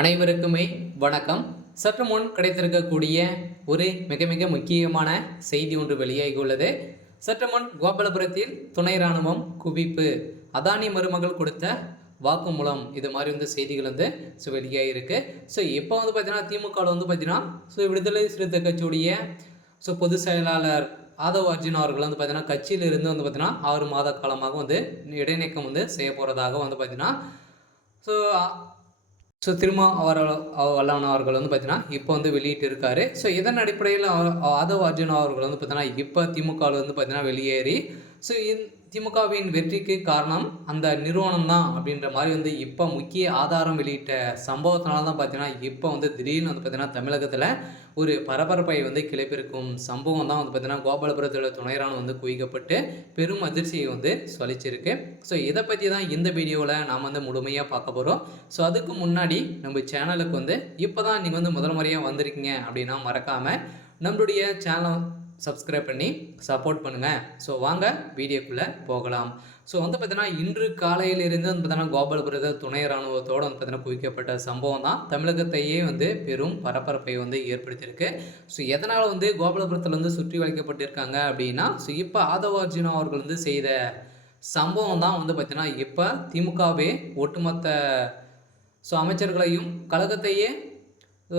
அனைவருக்குமே வணக்கம். சற்று முன் கிடைத்திருக்கக்கூடிய ஒரு மிக மிக முக்கியமான செய்தி ஒன்று வெளியாகியுள்ளது. சற்று முன் கோபாலபுரத்தில் துணை ராணுவம் குவிப்பு, அதானி மருமகள் கொடுத்த வாக்குமூலம், இது மாதிரி செய்திகள் வெளியாகிருக்கு. இப்போ பார்த்தீங்கன்னா திமுகவில் பார்த்தீங்கன்னா விடுதலை சிறுத்தை கட்சியுடைய பொதுச் செயலாளர் ஆதவ் அர்ஜுன் அவர்கள் பார்த்தீங்கன்னா கட்சியிலிருந்து பார்த்தீங்கன்னா 6 மாத காலமாக இடைநீக்கம் செய்ய போகிறதாக பார்த்தீங்கன்னா ஸோ திரும்ப வல்லவன் அவர்கள் பார்த்தீங்கன்னா இப்போ வெளியிட்டு இருக்காரு. இதன் அடிப்படையில் ஆதவ் அர்ஜுன் அவர்கள் பார்த்தீங்கன்னா இப்போ திமுகவில் பார்த்தீங்கன்னா வெளியேறி திமுகவின் வெற்றிக்கு காரணம் அந்த நிறுவனம் தான் அப்படின்ற மாதிரி இப்போ முக்கிய ஆதாரம் வெளியிட்ட சம்பவத்தினால தான் பார்த்தீங்கன்னா இப்போ திடீர்னு பார்த்தீங்கன்னா தமிழகத்தில் ஒரு பரபரப்பை கிளப்பியிருக்கும் சம்பவம் தான் பார்த்தீங்கன்னா கோபாலபுரத்தில் துணை ராணுவம் குவிக்கப்பட்டு பெரும் அதிர்ச்சியை சொல்லிச்சிருக்கு. இதை பற்றி தான் இந்த வீடியோவில் நாம் முழுமையாக பார்க்க போகிறோம். அதுக்கு முன்னாடி நம்ம சேனலுக்கு இப்போ தான் நீங்கள் முதல் முறையாக வந்திருக்கீங்க அப்படின்னா மறக்காமல் நம்மளுடைய சேனல் சப்ஸ்கிரைப் பண்ணி சப்போர்ட் பண்ணுங்கள். வாங்க வீடியோக்குள்ளே போகலாம். பார்த்தீங்கன்னா இன்று காலையிலிருந்து பார்த்தீங்கன்னா கோபாலபுரத்தில் துணை ராணுவத்தோடு பார்த்தீங்கன்னா குவிக்கப்பட்ட சம்பவம் தான் தமிழகத்தையே பெரும் பரபரப்பை ஏற்படுத்தியிருக்கு. எதனால் கோபாலபுரத்தில் சுற்றி வளைக்கப்பட்டிருக்காங்க அப்படின்னா இப்போ ஆதவ அர்ஜுனா அவர்கள் செய்த சம்பவம் தான் பார்த்தீங்கன்னா இப்போ திமுகவே ஒட்டுமொத்த அமைச்சர்களையும் கழகத்தையே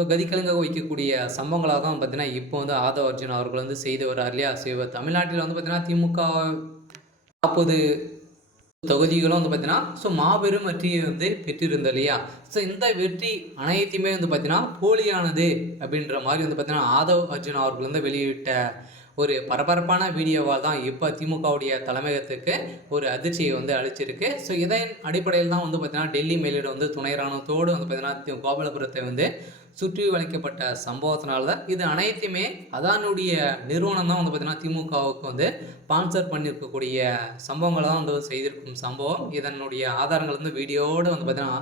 கதிகலங்க வைக்கக்கூடிய சம்பவங்களாக தான் பார்த்தீங்கன்னா இப்போ ஆதவ அர்ஜுன் அவர்கள் செய்து வர்றார் இல்லையா. தமிழ்நாட்டில் பார்த்தீங்கன்னா திமுக 40 தொகுதிகளும் பார்த்தீங்கன்னா மாபெரும் வெற்றியை பெற்றிருந்தது இல்லையா. இந்த வெற்றி அனைத்தையுமே பார்த்தீங்கன்னா போலியானது அப்படின்ற மாதிரி பார்த்தீங்கன்னா ஆதவ் அர்ஜுன் அவர்கள் வெளியிட்ட ஒரு பரபரப்பான வீடியோவால் தான் இப்போ திமுகவுடைய தலைமையகத்துக்கு ஒரு அதிர்ச்சியை அளிச்சிருக்கு. இதன் அடிப்படையில் தான் பார்த்தீங்கன்னா டெல்லி மேலிட துணை ராணுவத்தோடு பார்த்தீங்கன்னா கோபாலபுரத்தை சுற்றி வளைக்கப்பட்ட சம்பவத்தினால தான் இது அனைத்துமே அதானுடைய நிறுவனம் தான் பார்த்தீங்கன்னா திமுகவுக்கு ஸ்பான்சர் பண்ணியிருக்கக்கூடிய சம்பவங்களை தான் செய்திருக்கும் சம்பவம். இதனுடைய ஆதாரங்கள் வீடியோடு பார்த்தீங்கன்னா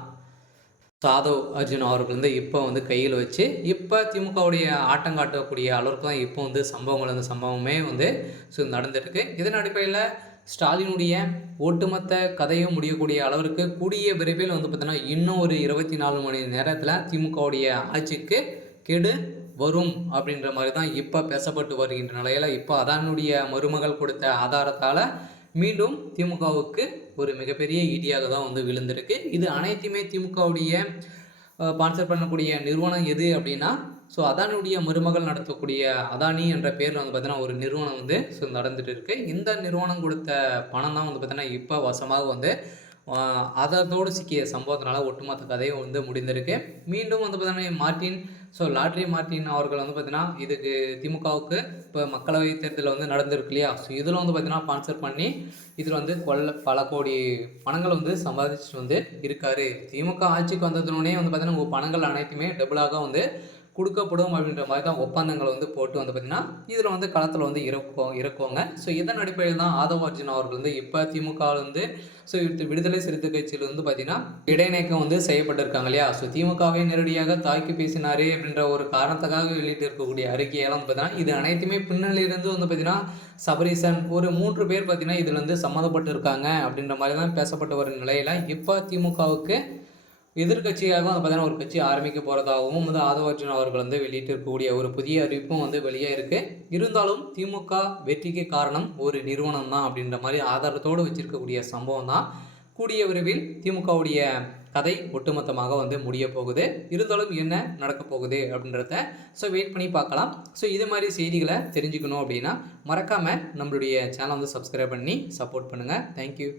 ஆதவ் அர்ஜுன் அவர்கள் இப்போ கையில் வச்சு இப்போ திமுகவுடைய ஆட்டம் காட்டக்கூடிய அளவுக்கு தான் இப்போ சம்பவங்கள் சம்பவமே நடந்துருக்கு. இதன் அடிப்படையில் ஸ்டாலினுடைய ஒட்டுமொத்த கதையும் முடியக்கூடிய அளவிற்கு கூடிய விரைவில் பார்த்தீங்கன்னா இன்னும் ஒரு 24 மணி நேரத்தில் திமுகவுடைய ஆட்சிக்கு கெடு வரும் அப்படின்ற மாதிரி தான் இப்போ பேசப்பட்டு வருகின்ற நிலையில் இப்போ அதானுடைய மருமகள் கொடுத்த ஆதாரத்தால் மீண்டும் திமுகவுக்கு ஒரு மிகப்பெரிய இடியாக தான் விழுந்திருக்கு. இது அனைத்துமே திமுகவுடைய ஸ்பான்சர் பண்ணக்கூடிய நிறுவனம் எது அப்படின்னா அதானுடைய மருமகள் நடத்தக்கூடிய அதானி என்ற பேரில் பார்த்தீங்கன்னா ஒரு நிறுவனம் நடந்துட்டு இருக்கு. இந்த நிறுவனம் கொடுத்த பணம் தான் பார்த்தீங்கன்னா இப்போ வசமாக அதோடு சிக்கிய சம்பவத்தினால ஒட்டுமொத்த கதையும் முடிந்திருக்கு. மீண்டும் பார்த்தீங்கன்னா மார்ட்டின் லாட்ரி மார்ட்டின் அவர்கள் பார்த்தீங்கன்னா இதுக்கு திமுகவுக்கு இப்போ மக்களவை தேர்தலில் நடந்திருக்கு இல்லையா. இதில் பார்த்தீங்கன்னா ஸ்பான்சர் பண்ணி இதில் பல கோடி பணங்கள் சம்பாதிச்சுட்டு இருக்காரு. திமுக ஆட்சிக்கு வந்ததுனே பார்த்தீங்கன்னா உங்கள் பணங்கள் அனைத்துமே டபுளாக கொடுக்கப்படும் அப்படின்ற மாதிரி தான் ஒப்பந்தங்களை போட்டு பார்த்தீங்கன்னா இதில் களத்தில் இறக்குவாங்க. இதன் அடிப்படையில் தான் ஆதவ அர்ஜுன் அவர்கள் இப்போ திமுகவில் விடுதலை சிறுத்தை கட்சியில் பார்த்தீங்கன்னா இடைநீக்கம் செய்யப்பட்டிருக்காங்க இல்லையா. திமுகவை நேரடியாக தாக்கி பேசினாரே அப்படின்ற ஒரு காரணத்துக்காக வெளியிட்டு இருக்கக்கூடிய அறிக்கையெல்லாம் பார்த்தீங்கன்னா இது அனைத்துமே பின்னணியிலிருந்து பார்த்தீங்கன்னா சபரீசன் ஒரு 3 பேர் பார்த்தீங்கன்னா இதில் சம்மந்தப்பட்டு இருக்காங்க அப்படின்ற மாதிரி தான் பேசப்பட்ட ஒரு நிலையில் இப்போ திமுகவுக்கு எதிர்கட்சியாக பார்த்தீங்கன்னா ஒரு கட்சி ஆரம்பிக்க போகிறதாகவும் ஆதவ அர்ஜுன் அவர்கள் வெளியிட்டு இருக்கக்கூடிய ஒரு புதிய அறிவிப்பும் வெளியே இருக்குது. இருந்தாலும் திமுக வெற்றிக்கு காரணம் ஒரு நிறுவனம் தான் அப்படின்ற மாதிரி ஆதாரத்தோடு வச்சிருக்கக்கூடிய சம்பவம் தான் கூடிய விரைவில் திமுகவுடைய கதை ஒட்டுமொத்தமாக முடிய போகுது. இருந்தாலும் என்ன நடக்க போகுது அப்படின்றத வெயிட் பண்ணி பார்க்கலாம். இது மாதிரி செய்திகளை தெரிஞ்சுக்கணும் அப்படின்னா மறக்காமல் நம்மளுடைய சேனலை சப்ஸ்கிரைப் பண்ணி சப்போர்ட் பண்ணுங்கள். தேங்க்யூ.